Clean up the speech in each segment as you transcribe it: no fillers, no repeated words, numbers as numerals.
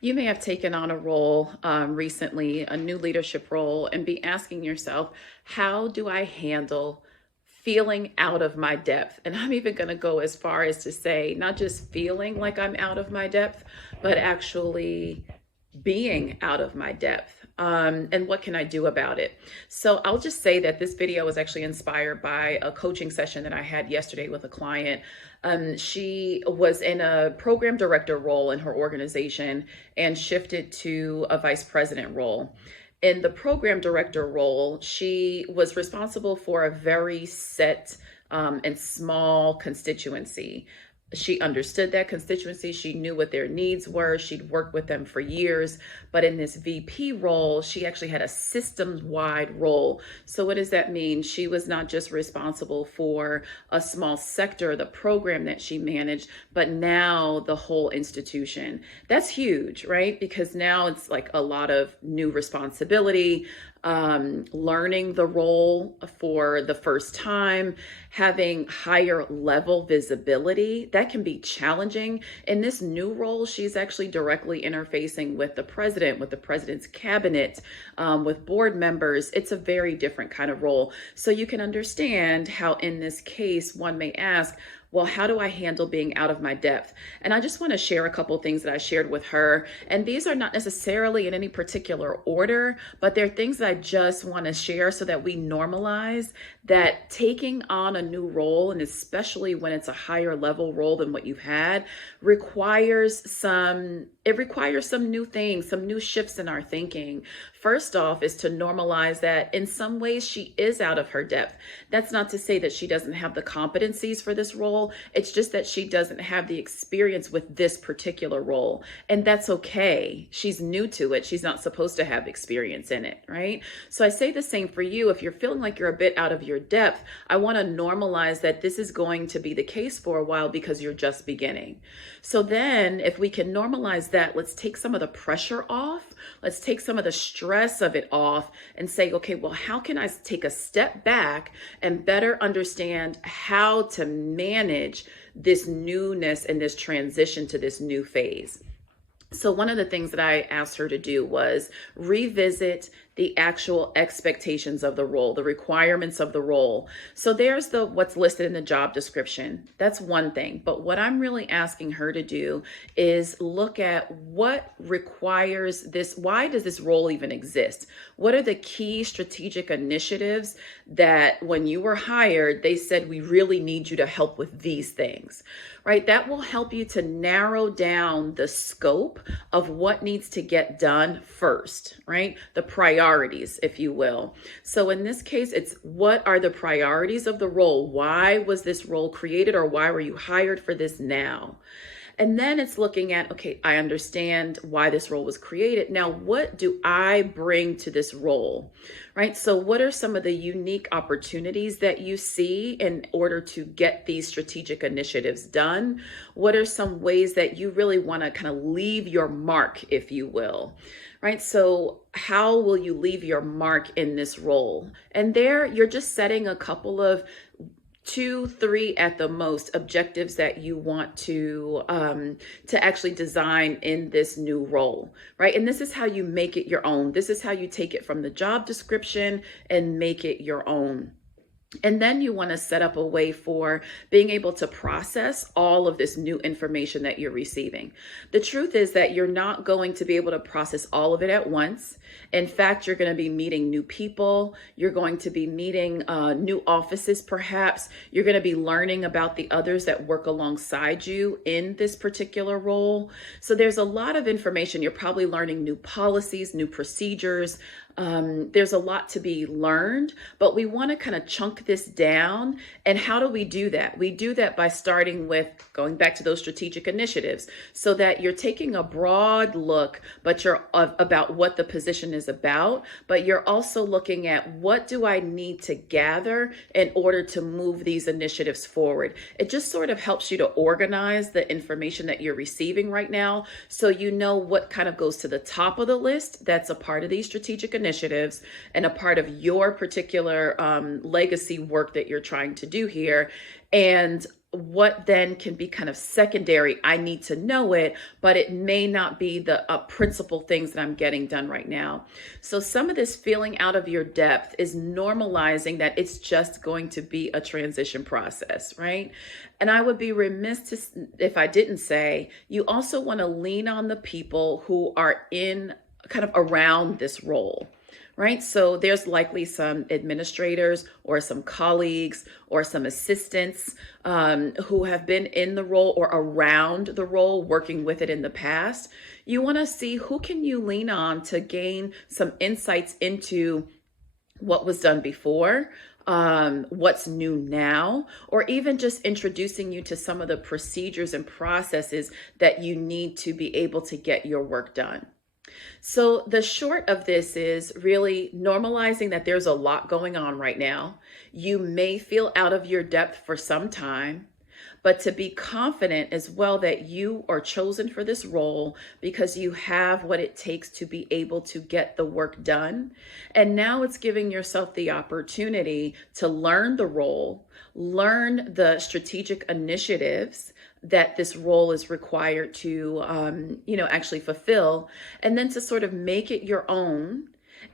You may have taken on a role recently, a new leadership role, and be asking yourself, how do I handle feeling out of my depth? And I'm even going to go as far as to say, not just feeling like I'm out of my depth, but actually being out of my depth. And what can I do about it? So I'll just say that this video was actually inspired by a coaching session that I had yesterday with a client. She was in a program director role in her organization and shifted to a vice president role. In the program director role, she was responsible for a very set and small constituency. She understood that constituency. She knew what their needs were. She'd worked with them for years. But in this VP role, she actually had a systems-wide role. So what does that mean? She was not just responsible for a small sector of the program that she managed, but now the whole institution. That's huge, right? Because now it's like a lot of new responsibility, learning the role for the first time, having higher level visibility. That can be challenging. In this new role, she's actually directly interfacing with the president, with the president's cabinet, with board members. It's a very different kind of role. So you can understand how in this case, one may ask, well, how do I handle being out of my depth? And I just want to share a couple of things that I shared with her. And these are not necessarily in any particular order, but they're things that I just want to share so that we normalize that taking on a new role, and especially when it's a higher level role than what you've had, requires some new things, some new shifts in our thinking. First off is to normalize that in some ways she is out of her depth. That's not to say that she doesn't have the competencies for this role. It's just that she doesn't have the experience with this particular role. And that's okay. She's new to it. She's not supposed to have experience in it, right? So I say the same for you. If you're feeling like you're a bit out of your depth, I want to normalize that this is going to be the case for a while because you're just beginning. So then if we can normalize that, let's take some of the pressure off. Let's take some of the stress of it off and say, okay, well, how can I take a step back and better understand how to manage this newness and this transition to this new phase? So one of the things that I asked her to do was revisit the actual expectations of the role, the requirements of the role. So there's what's listed in the job description. That's one thing. But what I'm really asking her to do is look at what requires this. Why does this role even exist? What are the key strategic initiatives that when you were hired, they said, we really need you to help with these things, right? That will help you to narrow down the scope of what needs to get done first, right? The priorities, if you will. So in this case, it's what are the priorities of the role? Why was this role created, or why were you hired for this now? And then it's looking at, okay, I understand why this role was created. Now, what do I bring to this role, right? So what are some of the unique opportunities that you see in order to get these strategic initiatives done? What are some ways that you really want to kind of leave your mark, if you will? Right? So how will you leave your mark in this role? And there you're just setting a couple of 2, 3 at the most objectives that you want to actually design in this new role, right? And this is how you make it your own. This is how you take it from the job description and make it your own. And then you want to set up a way for being able to process all of this new information that you're receiving. The truth is that you're not going to be able to process all of it at once. In fact, you're going to be meeting new people. You're going to be meeting new offices, perhaps. You're going to be learning about the others that work alongside you in this particular role. So there's a lot of information. You're probably learning new policies, new procedures. There's a lot to be learned, but we want to kind of chunk this down. And how do we do that? We do that by starting with going back to those strategic initiatives so that you're taking a broad look, but you're about what the position is about, but you're also looking at what do I need to gather in order to move these initiatives forward. It just sort of helps you to organize the information that you're receiving right now so you know what kind of goes to the top of the list that's a part of these strategic initiatives and a part of your particular legacy work that you're trying to do here. And what then can be kind of secondary. I need to know it, but it may not be the principal things that I'm getting done right now. So some of this feeling out of your depth is normalizing that it's just going to be a transition process, right? And I would be remiss if I didn't say, you also want to lean on the people who are in kind of around this role, right? So there's likely some administrators or some colleagues or some assistants who have been in the role or around the role, working with it in the past. You want to see who can you lean on to gain some insights into what was done before, what's new now, or even just introducing you to some of the procedures and processes that you need to be able to get your work done. So the short of this is really normalizing that there's a lot going on right now. You may feel out of your depth for some time, but to be confident as well that you are chosen for this role because you have what it takes to be able to get the work done. And now it's giving yourself the opportunity to learn the role, learn the strategic initiatives that this role is required to, actually fulfill, and then to sort of make it your own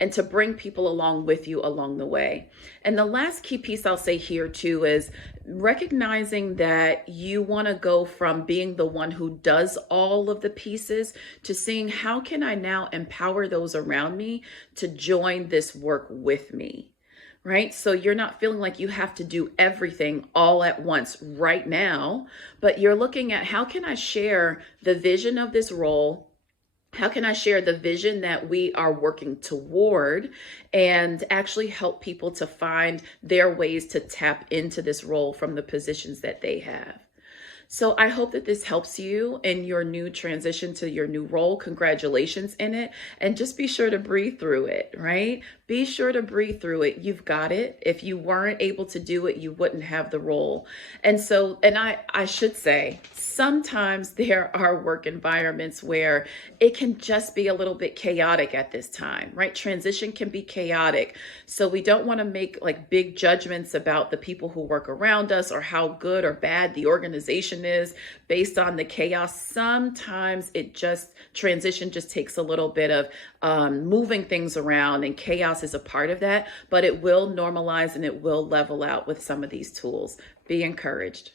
and to bring people along with you along the way. And the last key piece I'll say here too is recognizing that you want to go from being the one who does all of the pieces to seeing how can I now empower those around me to join this work with me. Right? So you're not feeling like you have to do everything all at once right now, but you're looking at how can I share the vision of this role? How can I share the vision that we are working toward and actually help people to find their ways to tap into this role from the positions that they have? So I hope that this helps you in your new transition to your new role. Congratulations in it. And just be sure to breathe through it, right? Be sure to breathe through it. You've got it. If you weren't able to do it, you wouldn't have the role. And so, and I should say, sometimes there are work environments where it can just be a little bit chaotic at this time, right? Transition can be chaotic. So we don't want to make like big judgments about the people who work around us or how good or bad the organization is based on the chaos. Sometimes transition just takes a little bit of moving things around, and chaos is a part of that, but it will normalize and it will level out with some of these tools. Be encouraged.